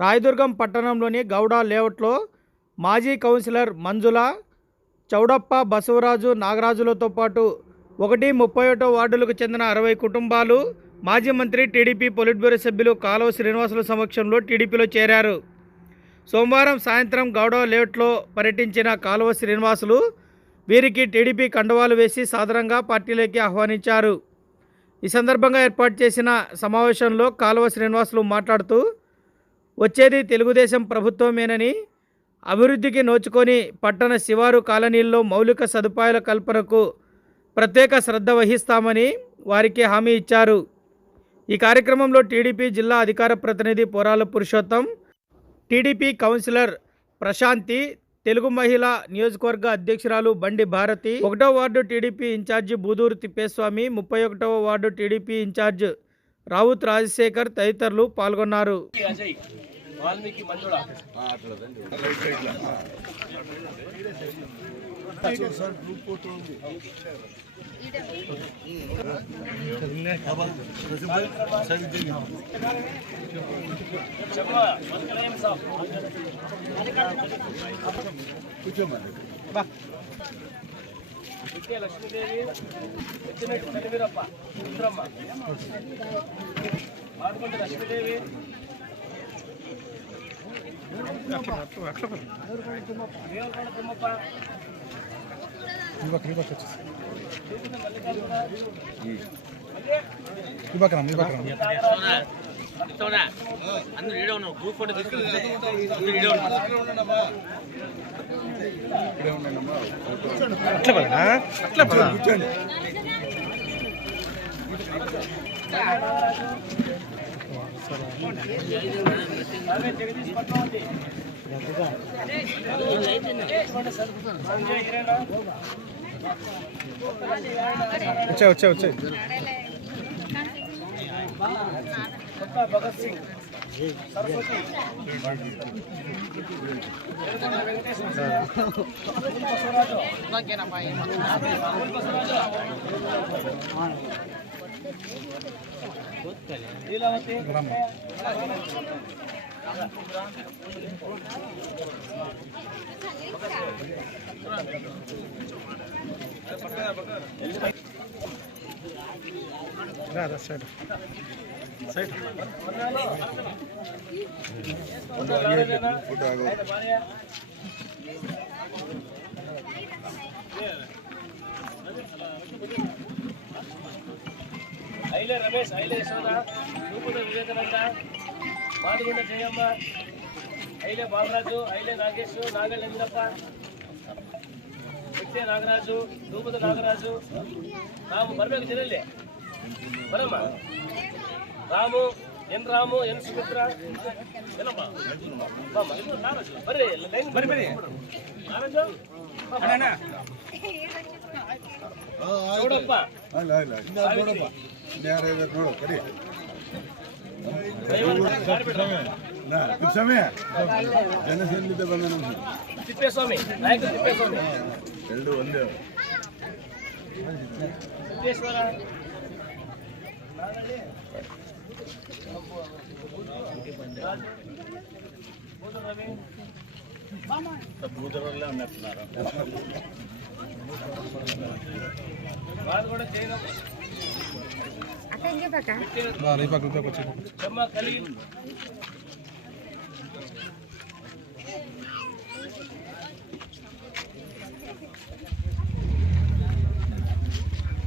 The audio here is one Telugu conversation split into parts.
రాయదుర్గం పట్టణంలోని గౌడ లేఅవుట్లో మాజీ కౌన్సిలర్ మంజుల చౌడప్ప బసవరాజు నాగరాజులతో పాటు ఒకటి ముప్పై ఒకటో వార్డులకు చెందిన అరవై కుటుంబాలు మాజీ మంత్రి టీడీపీ పొలిట్ బ్యూరో సభ్యులు కాలువ శ్రీనివాసుల సమక్షంలో టీడీపీలో చేరారు. సోమవారం సాయంత్రం గౌడ లేఅవుట్లో పర్యటించిన కాలువ శ్రీనివాసులు వీరికి టీడీపీ కండువాలు వేసి సాధారణంగా పార్టీలోకి ఆహ్వానించారు. ఈ సందర్భంగా ఏర్పాటు చేసిన సమావేశంలో కాలువ శ్రీనివాసులు మాట్లాడుతూ వచ్చేది తెలుగుదేశం ప్రభుత్వమేనని అభివృద్ధికి నోచుకొని పట్టణ శివారు కాలనీల్లో మౌలిక సదుపాయాల కల్పనకు ప్రత్యేక శ్రద్ధ వహిస్తామని వారికి హామీ ఇచ్చారు. ఈ కార్యక్రమంలో టీడీపీ జిల్లా అధికార ప్రతినిధి పోరాల పురుషోత్తం టీడీపీ కౌన్సిలర్ ప్రశాంతి తెలుగు మహిళ నియోజకవర్గ అధ్యక్షురాలు బండి భారతి ఒకటో ward TDP incharge Budur Thippeswamy ముప్పై ఒకటవ ward TDP incharge Ravuth Rajasekhar తదితరులు పాల్గొన్నారు. ವಿದ್ಯಾ ಲಕ್ಷ್ಮೀದೇವಿ ಹೆಚ್ಚಿನ ಕಲಿವೀರಪ್ಪ ಸುಂದ್ರಮ್ಮ ಮಾರ್ಕೊಂಡ ಲಕ್ಷ್ಮೀದೇವಿ. ದೇವರಗೌಡ ತಿಮ್ಮಪ್ಪ ಯುವಕ ಯುವಕ ಮಲ್ಲಿಕಾರ್ಜುನ తిమ్మప్ప అందరూ ఈడే ఉన్నావు. గ్రూప్ ఫోటో తీసుకుని అందరూ ఈడే ఉన్నావు. భగత్ సింగ్ సరస్వతి వెలుగొండ వెంకటేశ్వర అమూల్ బసవరాజు సైడ్ బసవరాజు ఐలే రమేష్ ఐలే యశోద రూపుద వివేకానంద మాదిగుండ జయమ్మ ఐలే బాలరాజు ఐలే నాగేష్ నాగల్ ಮೆತ್ತೆ ನಾಗರಾಜು ಧೂಪದ ನಾಗರಾಜು ನಾವು ಬರಬೇಕು ಜನರಲ್ಲಿ. ಬರಮ್ಮ. Ramu N Ramu N Sumitra. ಏನಮ್ಮ ಬರ್ರಿ ಬರ್ಬೇಡಿ ಬರ್ರಿ ಬರ್ರಿ. ನಾರಾಜು ನೋಡಪ್ಪ. ನೋಡಪ್ಪ ನಾಗರಾಜು ಚೌಡಪ್ಪ ಸಾವಿತ್ರಿ ಜನಸಂಘದ ಬಂಧನ ತಿಪ್ಪೇಸ್ವಾಮಿ ನಾಯಕ ತಿಪ್ಪೇಸ್ವಾಮಿ ಎರಡು ಒಂದೇ ಸಿದ್ದೇಶ್ವರ భూతరల్లే ఉన్నట్టున్నారు మాదిగూడ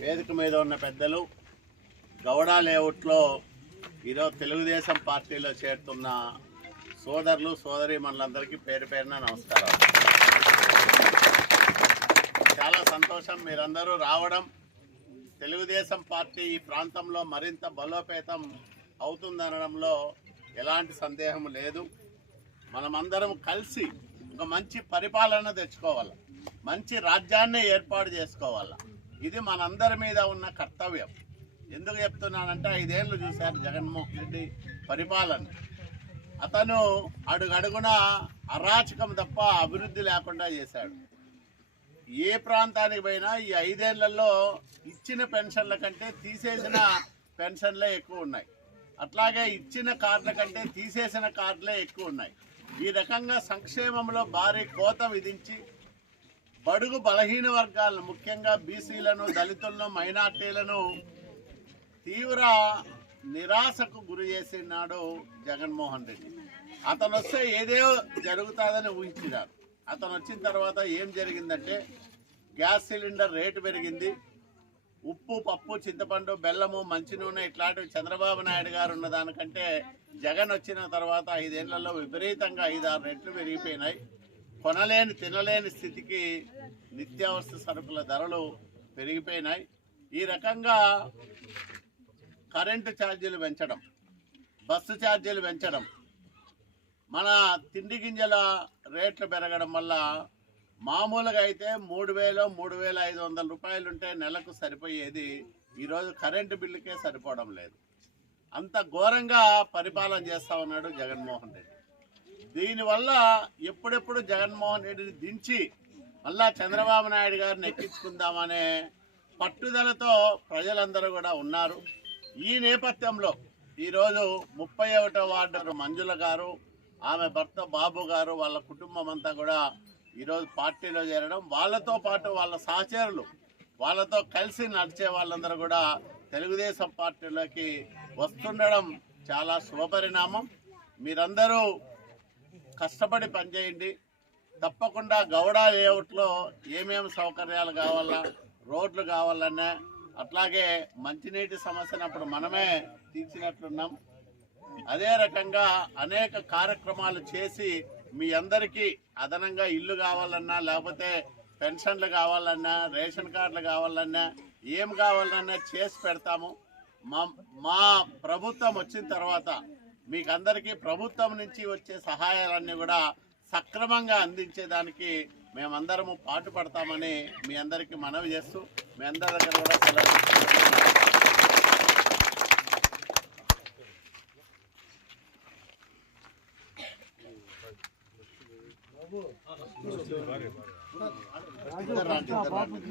వేదిక మీద ఉన్న పెద్దలు గౌడ లేఅవుట్లో ఈరోజు తెలుగుదేశం పార్టీలో చేరుతున్న సోదరులు సోదరి మనులందరికీ పేరు పేరున నమస్కారం చాలా సంతోషం మీరందరూ రావడం. తెలుగుదేశం పార్టీ ఈ ప్రాంతంలో మరింత బలోపేతం అవుతుందనడంలో ఎలాంటి సందేహం లేదు. మనమందరం కలిసి ఒక మంచి పరిపాలన తెచ్చుకోవాలి. మంచి రాజ్యాన్ని ఏర్పాటు చేసుకోవాలి. ఇది మనందరి మీద ఉన్న కర్తవ్యం. ఎందుకు చెప్తున్నానంటే ఐదేళ్ళు చూశారు జగన్మోహన్ రెడ్డి పరిపాలన. అతను అడుగడుగున అరాచకం తప్ప అభివృద్ధి లేకుండా చేశాడు. ఏ ప్రాంతానికి పోయినా ఈ ఐదేళ్ళలో ఇచ్చిన పెన్షన్ల కంటే తీసేసిన పెన్షన్లే ఎక్కువ ఉన్నాయి. అట్లాగే ఇచ్చిన కార్డుల కంటే తీసేసిన కార్డులే ఎక్కువ ఉన్నాయి. ఈ రకంగా సంక్షేమంలో భారీ కోత విధించి బడుగు బలహీన వర్గాలను ముఖ్యంగా బీసీలను దళితులను మైనార్టీలను తీవ్ర నిరాశకు గురి చేసినాడు జగన్మోహన్ రెడ్డి. అతను వస్తే ఏదో జరుగుతుందని ఊహించినారు. అతను వచ్చిన తర్వాత ఏం జరిగిందంటే గ్యాస్ సిలిండర్ రేటు పెరిగింది. ఉప్పు పప్పు చింతపండు బెల్లము మంచి నూనె ఇట్లాంటివి చంద్రబాబు నాయుడు గారు ఉన్న దానికంటే జగన్ వచ్చిన తర్వాత ఐదేళ్ళలో విపరీతంగా ఐదారు రెట్లు పెరిగిపోయినాయి. కొనలేని తినలేని స్థితికి నిత్యావసర సరుకుల ధరలు పెరిగిపోయినాయి. ఈ రకంగా కరెంటు ఛార్జీలు పెంచడం బస్సు ఛార్జీలు పెంచడం మన తిండి గింజల రేట్లు పెరగడం వల్ల మామూలుగా అయితే మూడు వేలు మూడు వేల ఐదు వందల రూపాయలు ఉంటే నెలకు సరిపోయేది. ఈరోజు కరెంటు బిల్లుకే సరిపోవడం లేదు. అంత ఘోరంగా పరిపాలన చేస్తా ఉన్నాడు జగన్మోహన్ రెడ్డి. దీనివల్ల ఎప్పుడెప్పుడు జగన్మోహన్ రెడ్డిని దించి మళ్ళా చంద్రబాబు నాయుడు గారిని ఎక్కించుకుందామనే పట్టుదలతో ప్రజలందరూ కూడా ఉన్నారు. ఈ నేపథ్యంలో ఈరోజు ముప్పై ఒకటో వార్డు మంజుల గారు ఆమె భర్త బాబు గారు వాళ్ళ కుటుంబం అంతా కూడా ఈరోజు పార్టీలో చేరడం వాళ్ళతో పాటు వాళ్ళ సహచరులు వాళ్ళతో కలిసి నడిచే వాళ్ళందరూ కూడా తెలుగుదేశం పార్టీలోకి వస్తుండడం చాలా శుభపరిణామం. మీరందరూ కష్టపడి పనిచేయండి. తప్పకుండా గౌడ లేఅవుట్లో ఏమేమి సౌకర్యాలు కావాలా రోడ్లు కావాలన్నా అట్లాగే మంచినీటి సమస్యను అప్పుడు మనమే తీర్చినట్లున్నాం. అదే రకంగా అనేక కార్యక్రమాలు చేసి మీ అందరికీ అదనంగా ఇల్లు కావాలన్నా లేకపోతే పెన్షన్లు కావాలన్నా రేషన్ కార్డులు కావాలన్నా ఏం కావాలన్నా చేసి పెడతాము. మా మా ప్రభుత్వం వచ్చిన తర్వాత మీకు అందరికీ ప్రభుత్వం నుంచి వచ్చే సహాయాలన్నీ కూడా సక్రమంగా అందించేదానికి మేమందరము పాటుపడతామని మీ అందరికీ మనవి చేస్తూ మీ అందరి దగ్గర కూడా సెలవు తీసుకుంటున్నాను. ఇద్దరు రండి, ఇద్దరు రండి.